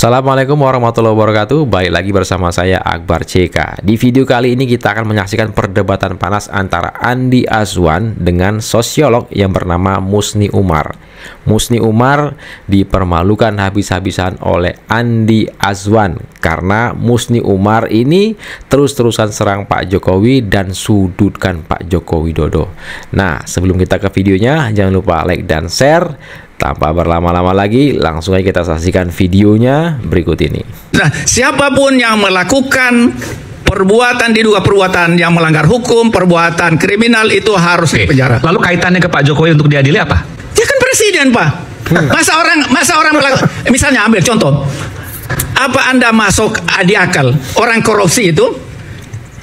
Assalamualaikum warahmatullahi wabarakatuh. Balik lagi bersama saya Akbar CK. Di video kali ini kita akan menyaksikan perdebatan panas antara Andi Azwan dengan sosiolog yang bernama Musni Umar. Musni Umar dipermalukan habis-habisan oleh Andi Azwan karena Musni Umar ini terus-terusan serang Pak Jokowi dan sudutkan Pak Joko Widodo. Nah, sebelum kita ke videonya, jangan lupa like dan share. Tanpa berlama-lama lagi, langsung aja kita saksikan videonya berikut ini. Nah, siapapun yang melakukan perbuatan diduga perbuatan yang melanggar hukum, perbuatan kriminal itu harus dipenjara. Lalu kaitannya ke Pak Jokowi untuk diadili apa? Dia kan presiden, Pak. Masa orang misalnya ambil contoh. Apa Anda masuk adi akal? Orang korupsi itu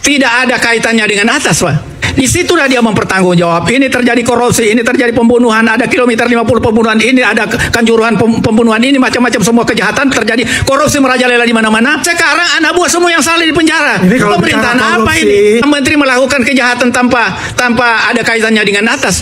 tidak ada kaitannya dengan atas, Pak. Disitulah dia mempertanggungjawab. Ini terjadi korupsi, ini terjadi pembunuhan, ada kilometer 50 pembunuhan, ini ada kanjuruhan pembunuhan, ini macam-macam semua kejahatan terjadi, korupsi merajalela di mana-mana. Sekarang anak buah semua yang salah di penjara. Pemerintahan apa ini? Menteri melakukan kejahatan tanpa ada kaitannya dengan atas.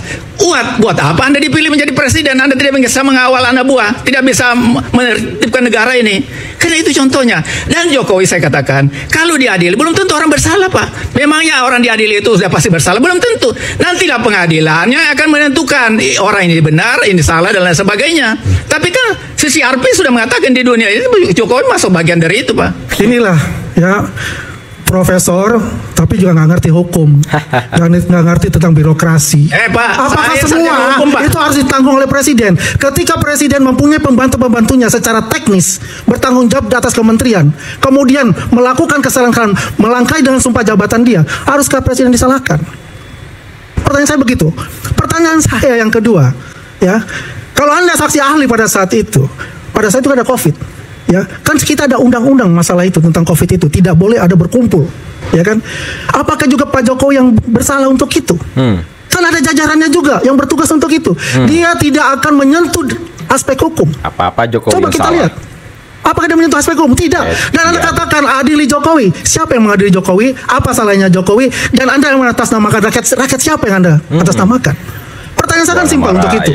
Buat apa Anda dipilih menjadi presiden? Anda tidak bisa mengawal anak buah, tidak bisa menertibkan negara ini. Karena itu contohnya. Dan Jokowi saya katakan, kalau diadili belum tentu orang bersalah, Pak. Memangnya orang diadili itu sudah pasti bersalah? Belum tentu. Nantilah pengadilannya akan menentukan orang ini benar, ini salah dan lain sebagainya. Tapi kan CCRP sudah mengatakan di dunia ini Jokowi masuk bagian dari itu, Pak. Inilah ya, profesor tapi juga nggak ngerti hukum dan nggak ngerti tentang birokrasi. Pak, apakah semua hukum, Pak, itu harus ditanggung oleh presiden? Ketika presiden mempunyai pembantu-pembantunya secara teknis bertanggung jawab di atas kementerian, kemudian melakukan kesalahan, melangkahi dengan sumpah jabatan dia, haruskah presiden disalahkan? Pertanyaan saya begitu. Pertanyaan saya yang kedua, ya, kalau Anda saksi ahli pada saat itu ada COVID. Ya, kan kita ada undang-undang masalah itu tentang COVID itu, tidak boleh ada berkumpul, ya kan? Apakah juga Pak Jokowi yang bersalah untuk itu? Kan ada jajarannya juga yang bertugas untuk itu. Dia tidak akan menyentuh aspek hukum. Apa-apa Jokowi coba kita salah. lihat. Apakah dia menyentuh aspek hukum? Tidak. Dan Anda katakan adili Jokowi. Siapa yang mengadili Jokowi? Apa salahnya Jokowi? Dan Anda yang mengatasnamakan rakyat siapa yang Anda atasnamakan? Pertanyaan saya kan simpel untuk itu.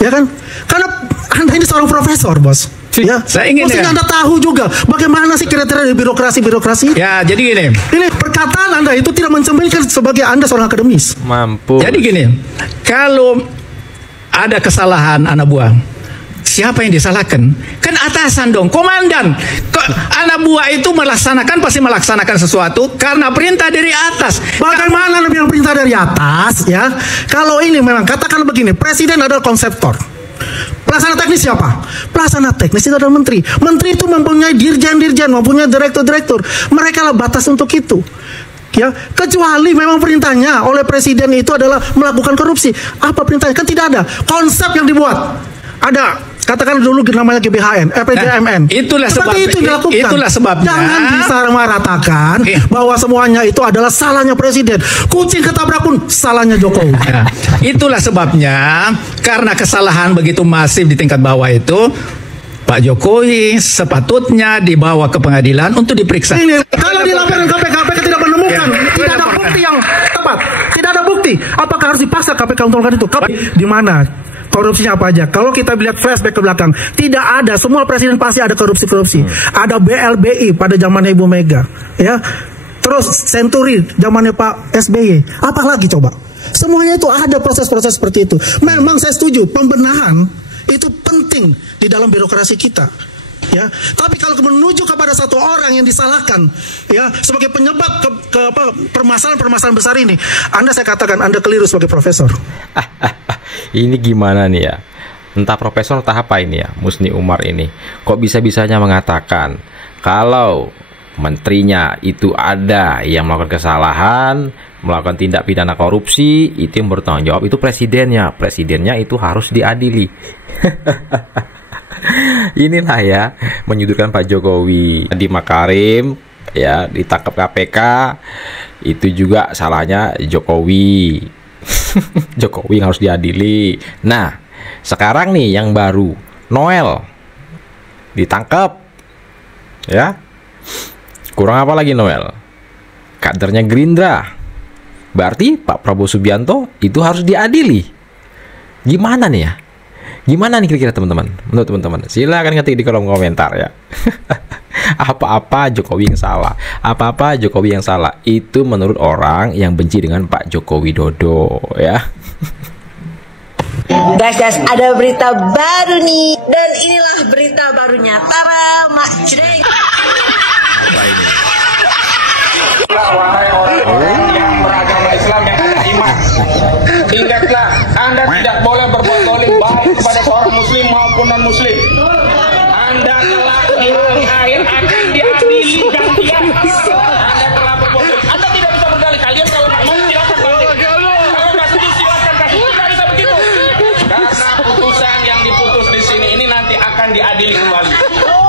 Ya kan? Karena Anda ini seorang profesor, Bos. Ya, saya ingin mestinya Anda tahu juga bagaimana sih kira-kira birokrasi. Ya, jadi gini. Ini perkataan Anda itu tidak mencerminkan sebagai Anda seorang akademis. Mampu. Jadi gini, kalau ada kesalahan anak buah, siapa yang disalahkan? Kan atasan dong, komandan. Anak buah itu pasti melaksanakan sesuatu karena perintah dari atas. Bagaimana lebih perintah dari atas, ya? Kalau ini memang katakan begini, presiden adalah konseptor. Pelaksana teknis siapa? Pelaksana teknis itu adalah menteri. Menteri itu mempunyai dirjen-dirjen, mempunyai direktur-direktur. Mereka lah batas untuk itu. Ya, kecuali memang perintahnya oleh presiden itu adalah melakukan korupsi. Apa perintahnya? Kan tidak ada konsep yang dibuat. Ada, katakan dulu namanya GBHN, PJMN. Itulah sebabnya. Jangan disamaratakan bahwa semuanya itu adalah salahnya presiden. Kucing ketabrak pun salahnya Jokowi. Itulah sebabnya, karena kesalahan begitu masif di tingkat bawah itu, Pak Jokowi sepatutnya dibawa ke pengadilan untuk diperiksa. Ini, kalau dilaporkan KPK tidak menemukan, tidak ada bukti yang tepat, tidak ada bukti. Apakah harus dipaksa KPK untuk melakukan itu? Di mana? Korupsinya apa aja? Kalau kita lihat flashback ke belakang, tidak ada. Semua presiden pasti ada korupsi. Ada BLBI pada zamannya Ibu Mega, ya. Terus Senturi zamannya Pak SBY. Apa lagi coba? Semuanya itu ada proses-proses seperti itu. Memang saya setuju pembenahan itu penting di dalam birokrasi kita. Ya, tapi kalau menuju kepada satu orang yang disalahkan, ya, sebagai penyebab permasalahan besar ini, saya katakan Anda keliru sebagai profesor. Ini gimana nih ya? Entah profesor entah apa ini ya, Musni Umar ini. Kok bisa-bisanya mengatakan kalau menterinya itu ada yang melakukan kesalahan, melakukan tindak pidana korupsi, itu yang bertanggung jawab itu presidennya. Presidennya itu harus diadili. Inilah ya, menyudutkan Pak Jokowi. Di Makarim ya, ditangkap KPK, itu juga salahnya Jokowi. Jokowi yang harus diadili. Nah, sekarang nih yang baru, Noel ditangkap. Ya. Kurang apa lagi Noel? Kadernya Gerindra. Berarti Pak Prabowo Subianto itu harus diadili. Gimana nih ya? Gimana nih kira-kira teman-teman? Menurut teman-teman, silakan ketik di kolom komentar ya. Apa-apa Jokowi yang salah, apa-apa Jokowi yang salah, itu menurut orang yang benci dengan Pak Joko Widodo ya. Guys, ada berita baru nih. Dan inilah berita barunya. Tara, Mak Jreng. Apa ini? Wahai orang yang beragama Islam yang ada iman, ingatlah Anda tidak boleh berbuat zalim baik kepada seorang muslim maupun non muslim. Anda telah di akhir akan diadili gantian. Anda telah berbuat zalim. Anda tidak bisa berdalih. Kalian kalau mau silakan balik. Kalau nggak setuju silakan kasih. Tidak bisa begitu. Karena putusan yang diputus di sini ini nanti akan diadili kembali.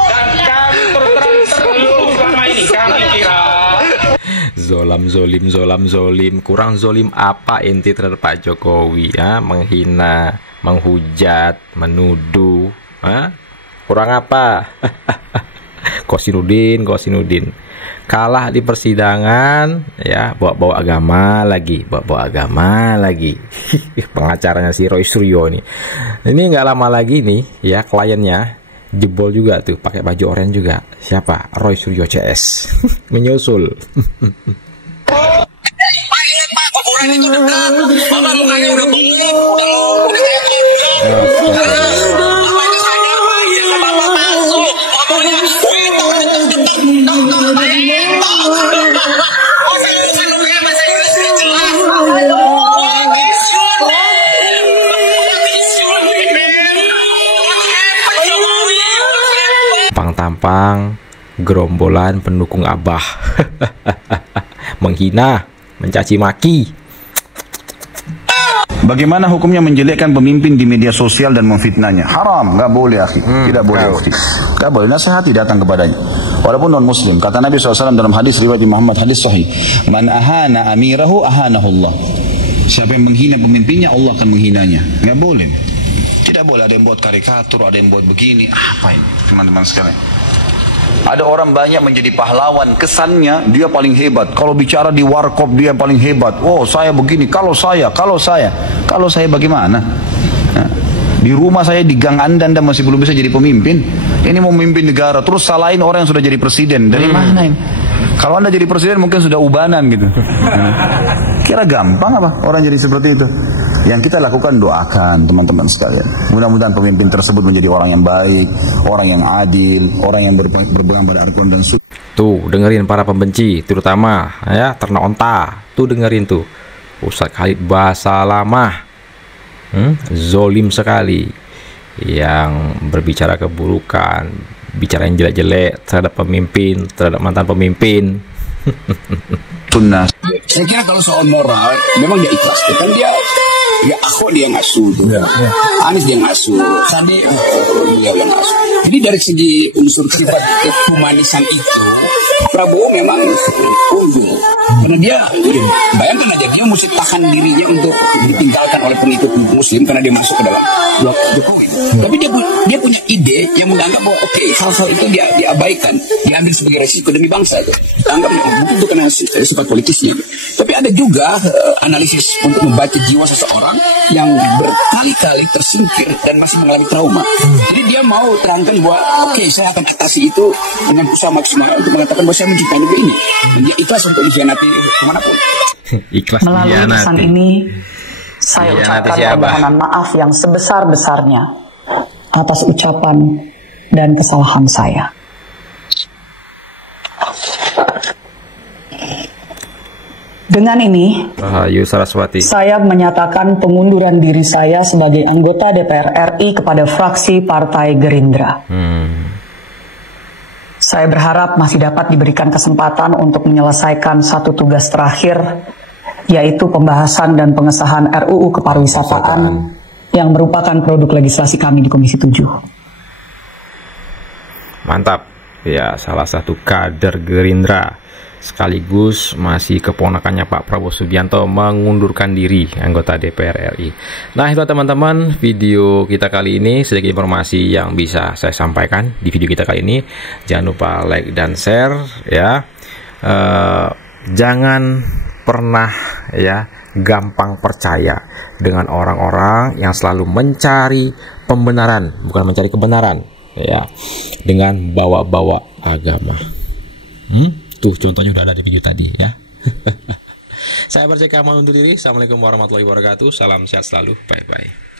Dan kami terus terang terlalu selama ini kami kira. Zolim, kurang zolim apa inti terhadap Pak Jokowi ya? Menghina, menghujat, menuduh, kurang apa? Kosinudin kalah di persidangan ya, bawa agama lagi. Pengacaranya si Roy Suryo nih, ini nggak lama lagi nih ya, kliennya jebol juga tuh, pakai baju oranye juga. Siapa? Roy Suryo CS menyusul. Orang itu dekat, Bapak mukanya udah bengek, udah kayak tampang gerombolan pendukung Abah. Menghina, mencaci maki. Bagaimana hukumnya menjelekkan pemimpin di media sosial dan memfitnahnya? Haram, nggak boleh akhi, tidak boleh akhi. Nggak boleh, nasihati datang kepadanya. Walaupun non muslim, kata Nabi SAW dalam hadis riwayat Muhammad, hadis sahih, man ahana amirahu ahanahullah. Siapa yang menghina pemimpinnya, Allah akan menghinanya. Nggak boleh. Tidak boleh ada yang buat karikatur, ada yang buat begini. Apa ini teman-teman sekalian? Ada orang banyak menjadi pahlawan, kesannya dia paling hebat. Kalau bicara di warkop dia paling hebat. Oh saya begini, kalau saya bagaimana? Nah, di rumah saya di gang anda masih belum bisa jadi pemimpin. Ini mau memimpin negara, terus salahin orang yang sudah jadi presiden. Dari mana ini? Kalau anda jadi presiden mungkin sudah ubanan gitu. Kira gampang apa orang jadi seperti itu? Yang kita lakukan doakan teman-teman sekalian. Mudah-mudahan pemimpin tersebut menjadi orang yang baik, orang yang adil, orang yang berpegang pada Al-Quran dan Sunnah. Tuh dengerin para pembenci, terutama ya ternak onta. Tuh dengerin tuh Ustadz Khalid Basalamah, zolim sekali, yang berbicara keburukan, bicara yang jelek-jelek terhadap pemimpin, terhadap mantan pemimpin. Sunnah. Saya kira kalau soal moral, memang dia ikhlas. Kan dia Ahok dia ngasuh tuh. Anies dia ngasuh. Sandi dia yang ngasuh. Jadi dari segi unsur sifat kehumanisan itu, Prabowo memang unggul. Karena dia, bayangkan aja dia mesti tahan dirinya untuk ditinggalkan oleh pengikut muslim karena dia masuk ke dalam blok Jokowi. Tapi dia punya ide yang menganggap bahwa oke, hal-hal itu dia diabaikan, diambil sebagai resiko demi bangsa itu. Anggap itu karena sifat politisnya. Tapi ada juga analisis untuk membaca jiwa seseorang yang berkali-kali tersingkir dan masih mengalami trauma. Jadi dia mau terangkan bahwa oke, saya akan atasi itu dengan usaha maksimal untuk mengatakan bahwa saya mencintai negeri ini. Dan dia ikhlas untuk dikhianati kemanapun. Ikhlas melalui pesan ini, saya ucapkan permohonan maaf yang sebesar-besarnya atas ucapan dan kesalahan saya. Dengan ini, Rahayu Saraswati, saya menyatakan pengunduran diri saya sebagai anggota DPR RI kepada fraksi Partai Gerindra. Saya berharap masih dapat diberikan kesempatan untuk menyelesaikan satu tugas terakhir, yaitu pembahasan dan pengesahan RUU Kepariwisataan yang merupakan produk legislasi kami di Komisi 7. Mantap. Ya, salah satu kader Gerindra sekaligus masih keponakannya Pak Prabowo Subianto mengundurkan diri anggota DPR RI. Nah itu teman-teman video kita kali ini, sedikit informasi yang bisa saya sampaikan di video kita kali ini. Jangan lupa like dan share ya. Jangan pernah ya gampang percaya dengan orang-orang yang selalu mencari pembenaran, bukan mencari kebenaran, ya, dengan bawa-bawa agama. Tuh contohnya udah ada di video tadi ya. Saya Akbar CK mau undur diri. Assalamualaikum warahmatullahi wabarakatuh. Salam sehat selalu. Bye bye.